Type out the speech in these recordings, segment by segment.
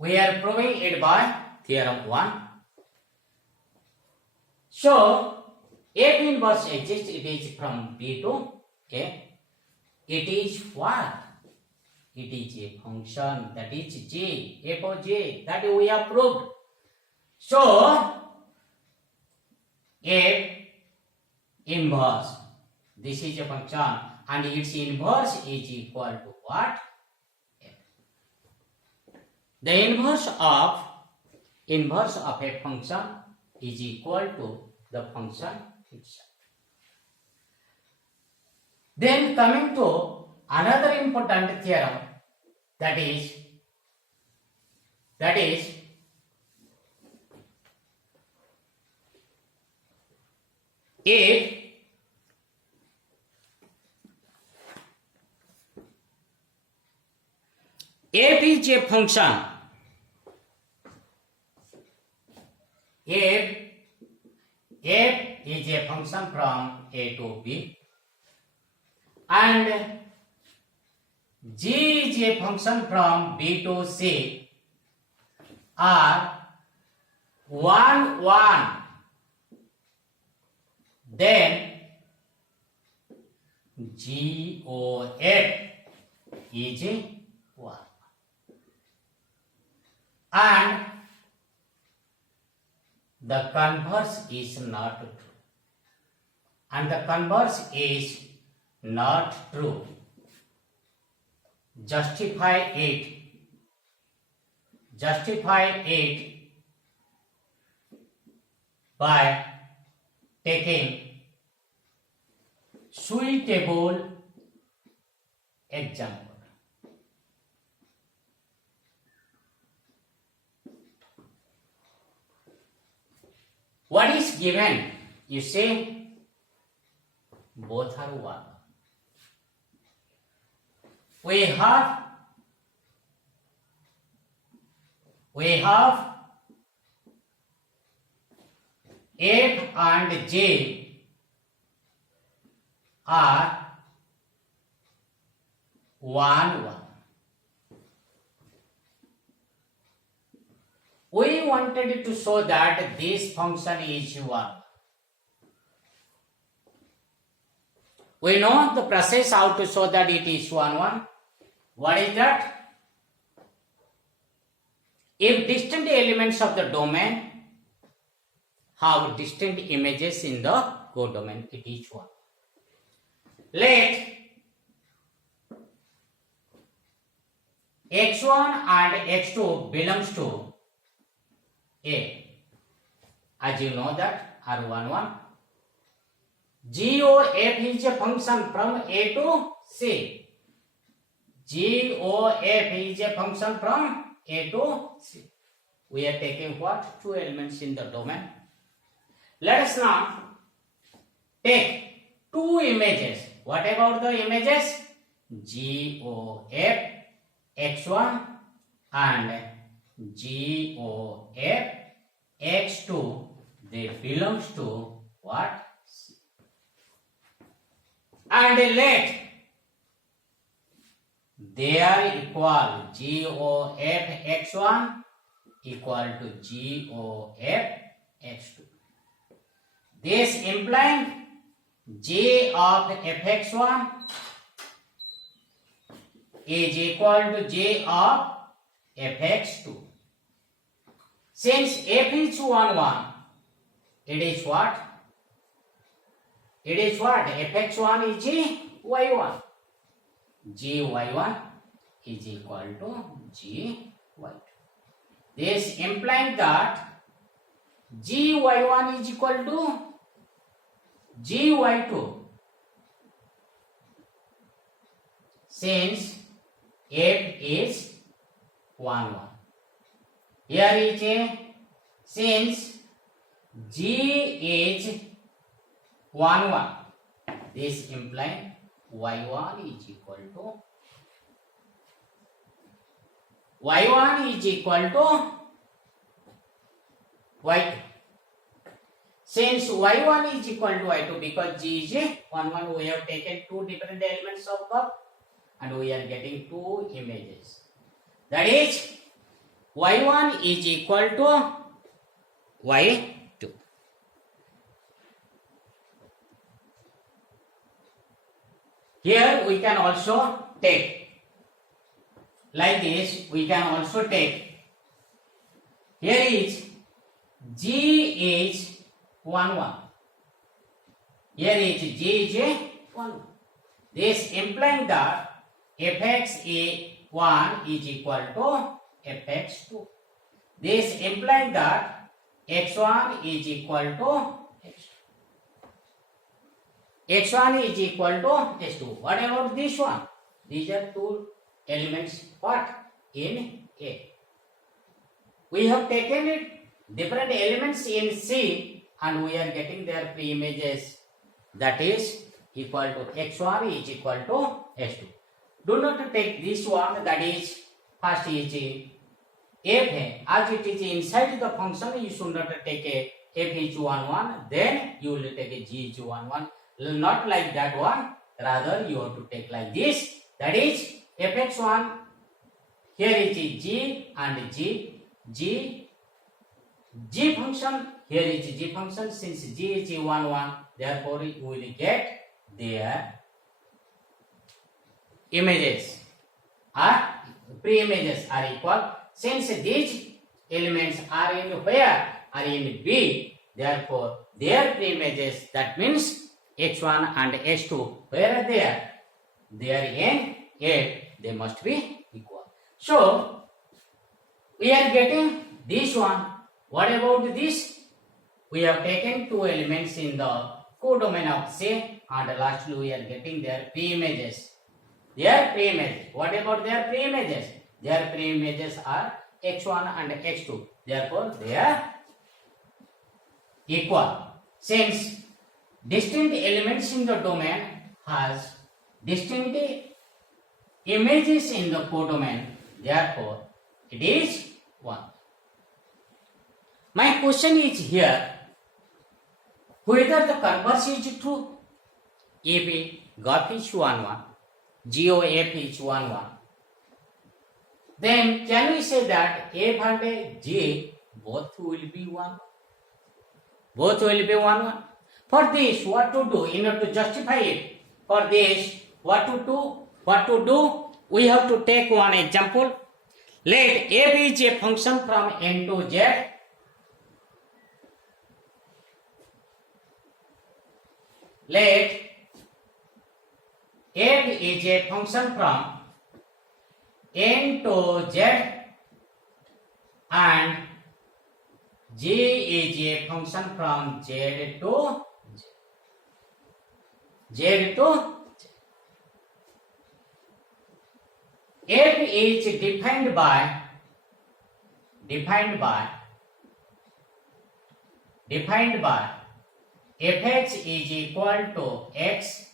We are proving it by theorem 1. So, F inverse exists, it is from B to A. It is what? It is a function, that is J, F of J, that we have proved. So, F inverse, this is a function and its inverse is equal to what? F. The inverse of a function is equal to the function itself. Then coming to another important theorem, that is if F is a function, if F is a function from A to B and G is a function from B to C are 1, 1, then GOF is 1. And the converse is not true. And the converse is not true. Justify it by taking suitable example. What is given? You say both are 1. We have F and J are 1, 1. We wanted to show that this function is 1. We know the process how to show that it is 1, 1. What is that? If distant elements of the domain have distant images in the codomain, it is 1. Let x1 and x2 belongs to A. As you know that are 1, 1. GOF is a function from A to C. GOF is a function from A to C. We are taking what? 2 elements in the domain. Let us now take 2 images. What about the images? GOF x1 and GOF x2. They belongs to what? C. And let they are equal. GOF x1 equal to GOF x2. This implying J of fx1 is equal to J of fx2. Since f is 1, 1, it is what? It is what? fx1 is y1. gy1 is equal to gy2. This implying that gy1 is equal to gy2. Since f is 1, 1. Here is a, since g is 1, 1. This implies y1 is equal to y2. Since y1 is equal to y2, because g is 1, 1, we have taken 2 different elements of curve and we are getting 2 images. That is y1 is equal to y2. Here we can also take like this. We can also take, here is g is 1 1. Here is g is 1 1. This implying that fx1 is equal to fx2. This implying that x1 is equal to x2. x1 is equal to x2. What about this one? These are two elements what? In A. We have taken it different elements in C and we are getting their pre-images, that is equal to x1 is equal to x2. Do not take this one, that is first is f. As it is inside the function, you should not take a f is 1 1, then you will take a g is 1 1. Not like that one, rather you have to take like this, that is fx1. Here is g and g function. Here is g function. Since g is 1 1, therefore you will get their images or pre-images are equal. Since these elements are in where? Are in B, therefore their pre-images, that means x1 and x2, where are they? They are in A, they must be equal. So we are getting this one. What about this? We have taken two elements in the codomain of C and lastly we are getting their pre-images. Their pre-images. What about their pre-images? Their pre-images are x1 and x2. Therefore, they are equal. Since distinct elements in the domain has distinct images in the codomain, therefore, it is 1. My question is here, whether the converse is true. If GOF is 1 1, GOF is 1 1, then can we say that F and G both will be 1? Both will be 1 1. For this, what to do in order to justify it? For this, what to do? We have to take one example. Let f is a function from n to z. Let f is a function from n to z and g is a function from z to z. F is defined by fx is equal to x.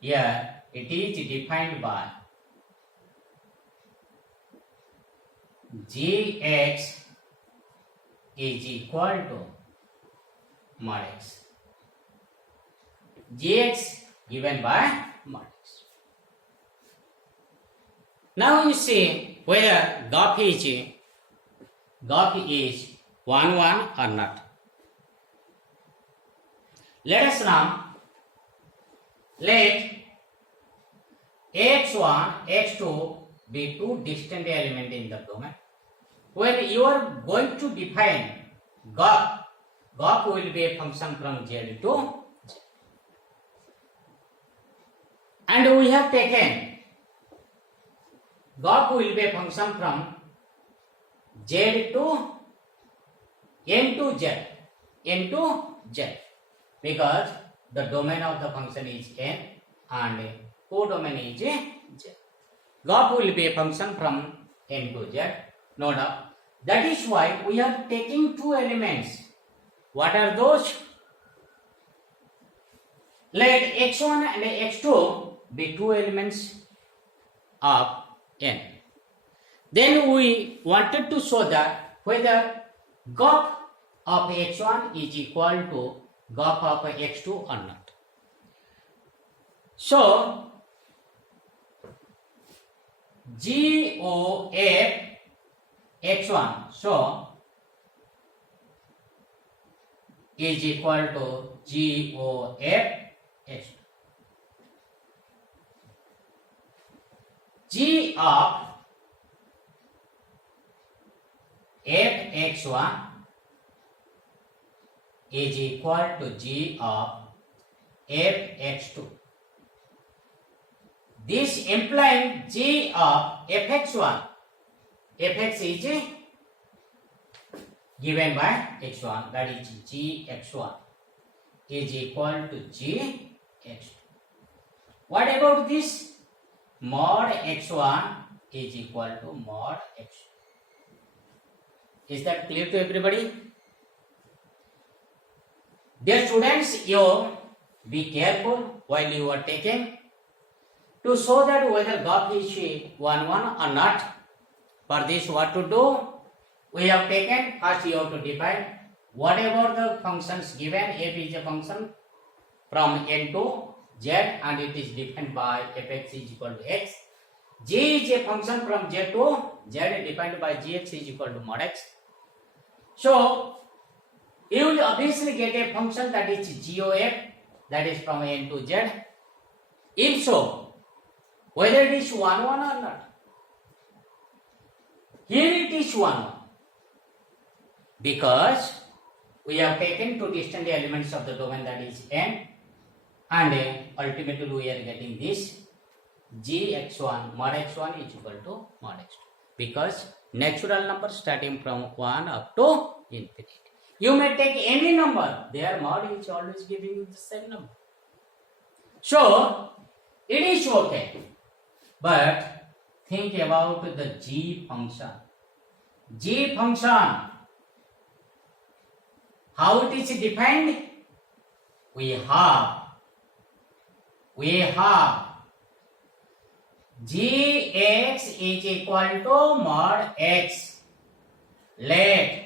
Here it is defined by gx is equal to mod x. Gx given by mod x. Now you see whether GOF is 1 1 or not. Let us now let x1, x2 be two distant elements in the domain. When you are going to define GOF will be a function from z to z. And we have taken GOF will be a function from z to n to z, because the domain of the function is n and codomain is z. GOF will be a function from n to z, no doubt. That is why we are taking two elements. What are those? Let x1 and x2 be two elements of n. Then we wanted to show that whether GOF of x1 is equal to GOF of x2 or not. So GOF x1 so is equal to GOF x2. G of fx1 is equal to G of fx2. This implies G of fx1. Fx is given by x1, that is Gx1 is equal to Gx2. What about this? Mod x1 is equal to mod x2. Is that clear to everybody? Dear students, you be careful while you are taking to show that whether GOF is 1 1 or not. For this, what to do? We have taken, first you have to define whatever the functions given. F is a function from n to z and it is defined by fx is equal to x. G is a function from z to z defined by gx is equal to mod x. So, you will obviously get a function that is GOF, that is from n to z. If so, whether it is 1 1 or not. Here it is 1 1. Because we have taken two distant elements of the domain, that is n, and ultimately we are getting this Gx1 mod x1 is equal to mod x2, because natural number starting from 1 up to infinity. You may take any number, their mod is always giving you the same number. So it is okay, but think about the G function. G function, how it is defined? We have Gx is equal to mod x. Let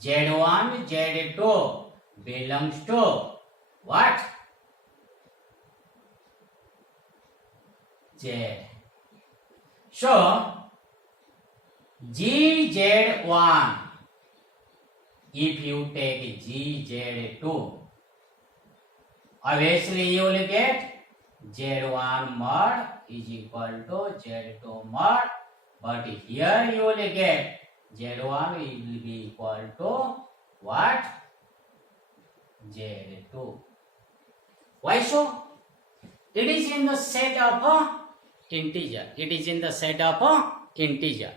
Z1, Z2 belongs to what? Z. So GZ1, if you take GZ2, obviously you will get Z1 mod is equal to Z2 mod, but here you will get Z1 will be equal to what? Z2. Why so? It is in the set of a integer. It is in the set of a integer.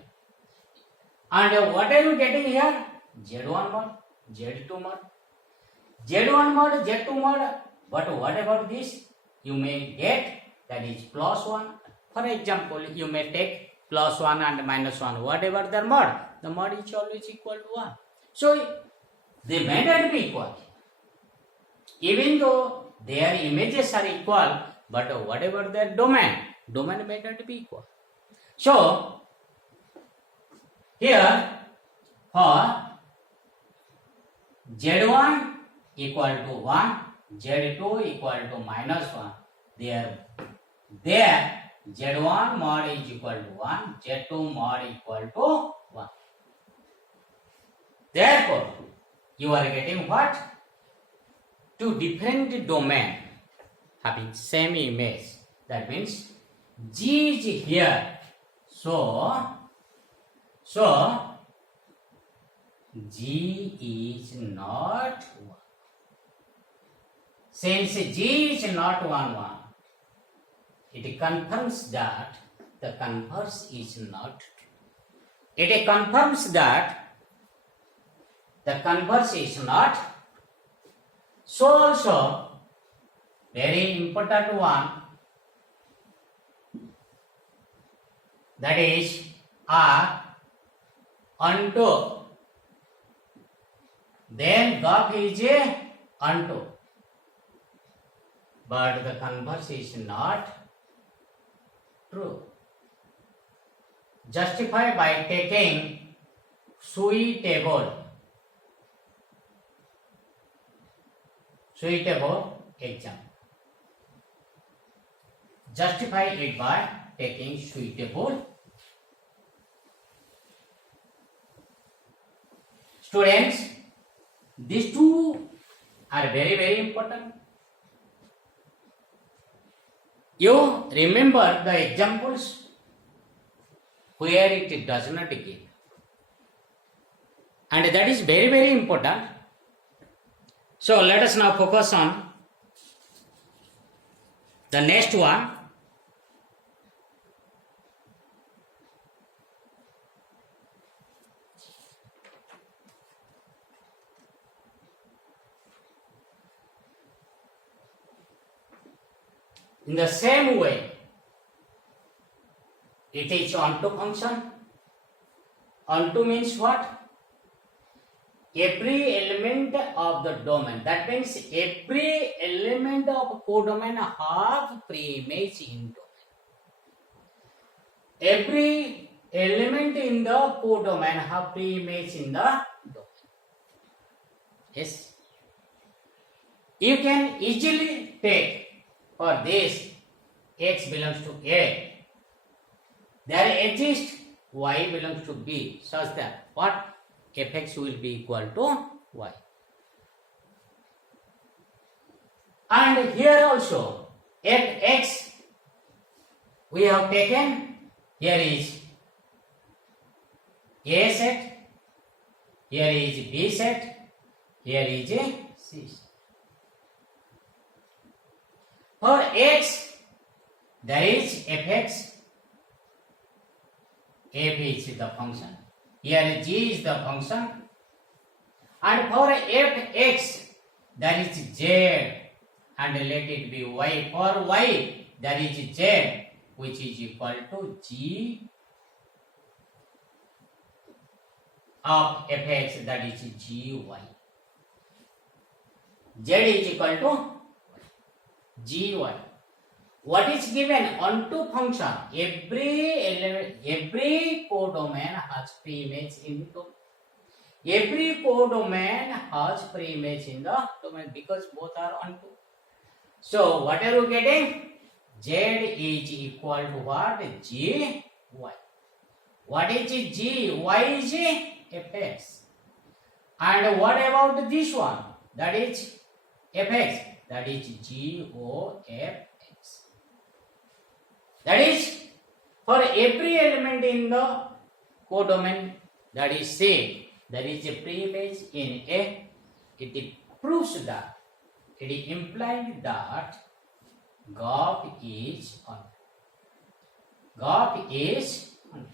And what are you getting here? Z1 mod, Z2 mod. Z1 mod, Z2 mod. But what about this? You may get that is plus 1. For example, you may take plus 1 and minus 1. Whatever the mod is always equal to 1. So, they may not be equal. Even though their images are equal, but whatever their domain may not be equal. So, here for Z1 equal to 1, Z2 equal to minus 1, there Z1 mod is equal to 1, Z2 mod equal to 1. Therefore, you are getting what? Two different domain having same image. That means G is here. So G is not 1. Since G is not 1 1, it confirms that the converse is not true. It confirms that the converse is not. So also, very important one, that is R onto, then GOF is a onto, but the converse is not true. Justify by taking suitable example. Justify it by taking suitable Students, these two are very, very important. You remember the examples where it does not give. And that is very, very important. So let us now focus on the next one. In the same way, it is onto function. Onto means what? Every element of the domain. That means every element of codomain have preimage in domain. Every element in the codomain have preimage in the domain. Yes. You can easily take for this x belongs to A. There exists y belongs to B such that what? Fx will be equal to y. And here also fx we have taken, here is A set, here is B set, here is a C set. For x there is fx, f is the function. Here g is the function, and for fx there is z, and let it be y. For y there is z, which is equal to g of fx, that is gy. Z is equal to gy. What is given onto function? Every codomain has preimage in the domain. Every codomain has preimage in the domain because both are onto. So what are you getting? Z is equal to what? Gy. What is g? Y is fx. And what about this one? That is fx. That is GOF. That is, for every element in the codomain, that is say, there is a preimage in A. It proves that, it implies that GOF is on. GOF is on.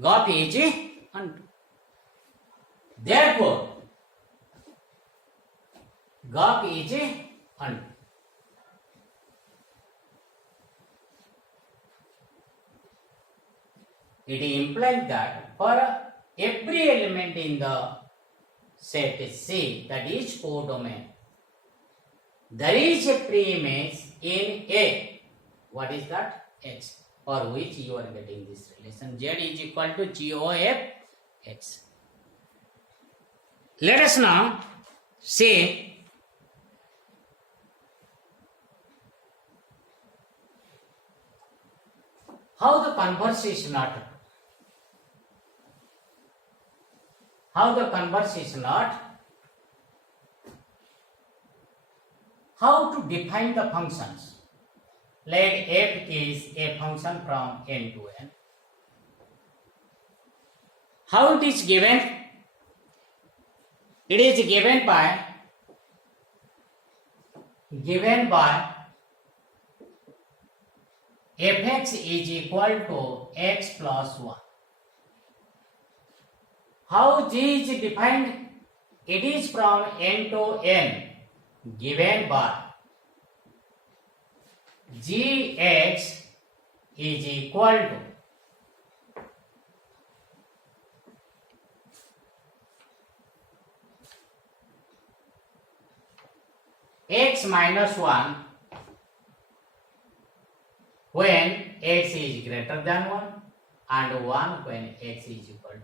GOF is on. Therefore, GOF is on. It implies that for every element in the set C, that is codomain, there is a preimage in A. What is that? X, for which you are getting this relation. Z is equal to GOF X. Let us now say how the converse is not true. How the converse is not. How to define the functions? Let f is a function from n to n. How it is given? It is given by fx is equal to x plus 1. How g is defined? It is from n to n, given by gx is equal to x minus 1 when x is greater than 1 and 1 when x is equal to.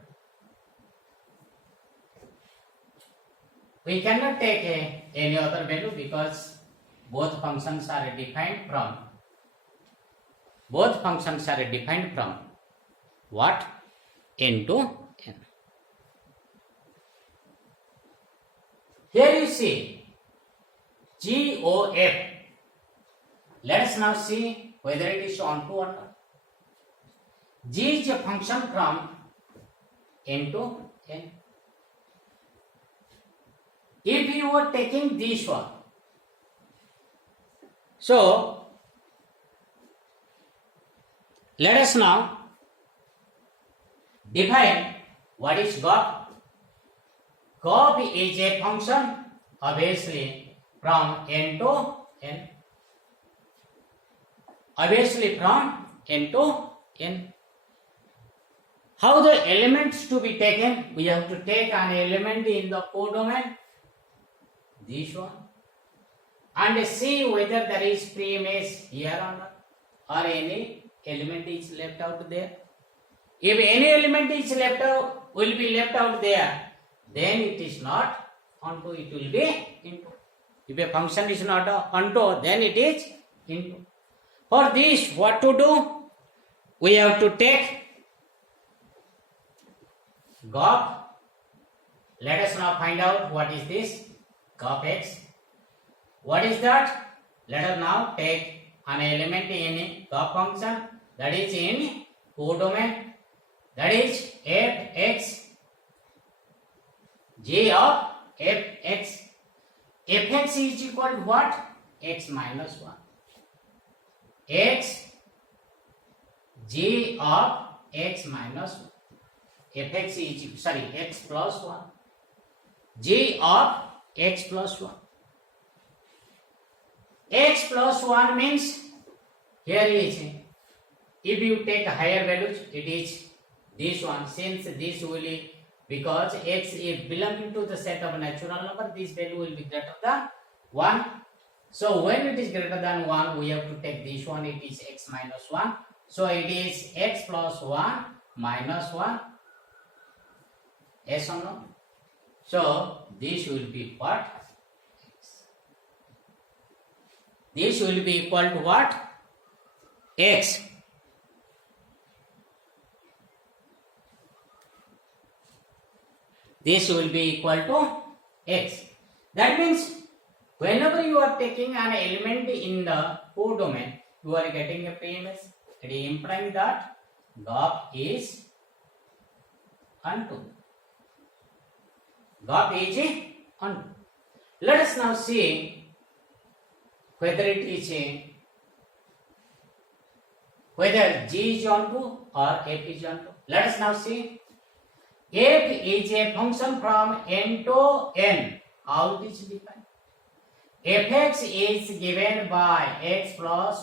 We cannot take any other value because both functions are defined from what? N to n. Here you see GOF. Let us now see whether it is onto or not. G is a function from n to n. If you are taking this one, so let us now define what is GOF. GOF is a function obviously from n to n. Obviously from n to n. How the elements to be taken? We have to take an element in the codomain, this one, and see whether there is preimage here or not, or any element is left out there. If any element is left out, will be left out there, then it is not onto, it will be into. If a function is not onto, then it is into. For this, what to do? We have to take GOF. Let us now find out what is this GOF x. What is that? Let us now take an element in GOF function, that is in codomain, that is fx, g of fx. Fx is equal to what? X minus 1. X, g of x minus 1. Fx is, sorry, x plus 1. G of x plus 1. X plus 1 means, here is, if you take higher values, it is this one. Since this will be, because x is belonging to the set of natural number, this value will be greater than 1. So when it is greater than 1, we have to take this one, it is x minus 1. So it is x plus 1 minus 1. Yes or no? So this will be what? This will be equal to what? X. This will be equal to x. That means whenever you are taking an element in the codomain, you are getting a preimage. It is implying that GOF is onto. GOF is onto. Let us now see whether it is whether G is onto or F is onto. Let us now see. F is a function from n to n. How it is defined? Fx is given by x plus